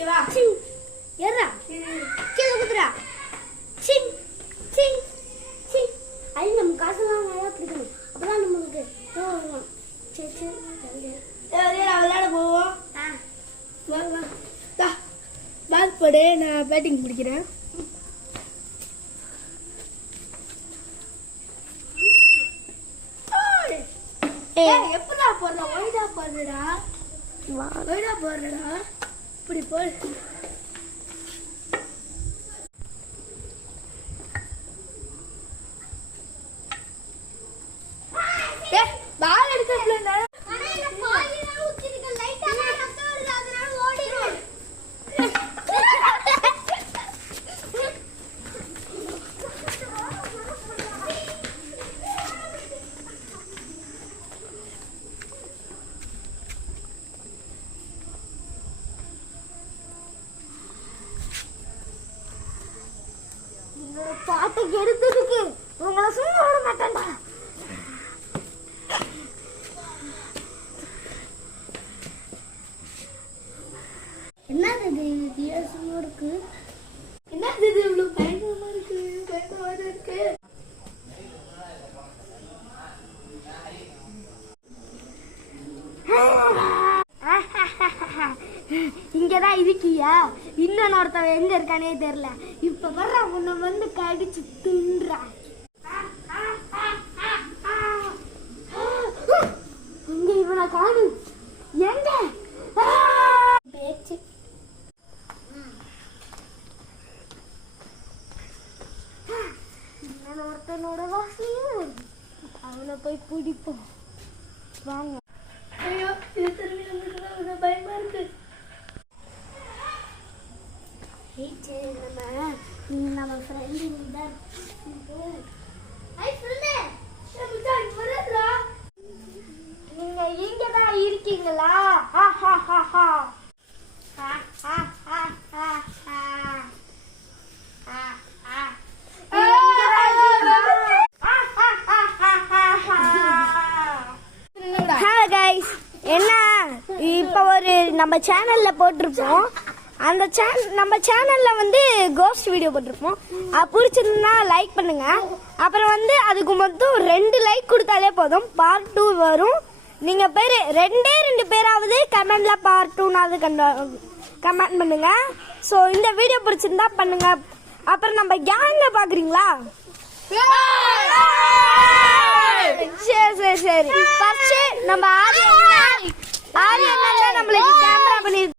ஓகேவா? ஏறா கீழே குத்துறா. சிங் சிங் சிங். அது நம்ம காசெல்லாம் நல்லா பிடிக்கணும். அப்பதான் நம்மளுக்கு வருவோம். சரி சரி விளையாட போவோம். பால் போடு, நான் பேட்டிங் பிடிக்கிறேன். எப்படா போடுற? ஒய்டா போடுறா, ஒய்டா போடுறா. இப்படி போடு. பால் எடுக்க பாட்டை எடுத்ததுக்கு உங்களை சும்மா விட மாட்டேன்டா. என்னது இது வித்தியாசமா இருக்கு? என்னது இது இவ்வளவு பயங்கரமா இருக்கு? பயங்கரமா இருக்கு. இங்கதான் இருக்கியா? இன்னொன்னு ஒருத்தவன் எங்க இருக்கானே தெரியல. இப்ப வர்ற உன்னை வந்து கடிச்சு துன்றா. இங்க இவனை காணு. எங்க பேச்சு? இன்னொன்னு ஒருத்தனோட வாசனையும். அவனை போய் பிடிப்போம் வாங்க. ஐயோ, இது திரும்பி வந்துட்டு பயமா இருக்கு. நம்ம ஃப்ரெண்டு நீங்க இங்கதான் இருக்கீங்களா? என்ன இப்ப ஒரு நம்ம சேனல்ல போட்டிருப்போம். அந்த நம்ம சேனல்ல வந்து கோஸ்ட் வீடியோ போட்டிருப்போம். அது பிடிச்சிருந்தா லைக் பண்ணுங்க. அப்புறம் வந்து அதுக்கு மொத்தம் 2 லைக் கொடுத்தாலே போதும், பார்ட் 2 வரும். நீங்க பேரு 2 பேராவது கமெண்ட்ல பார்ட் 2 கமெண்ட் பண்ணுங்க. ஸோ இந்த வீடியோ பிடிச்சிருந்தா பண்ணுங்க. அப்புறம் நம்ம கேங்க பாக்குறீங்களா? சரி சரி சரி. ஃபர்ஸ்ட் நம்ம ஆரியன் நம்மளுக்கு கேமரா பண்ணி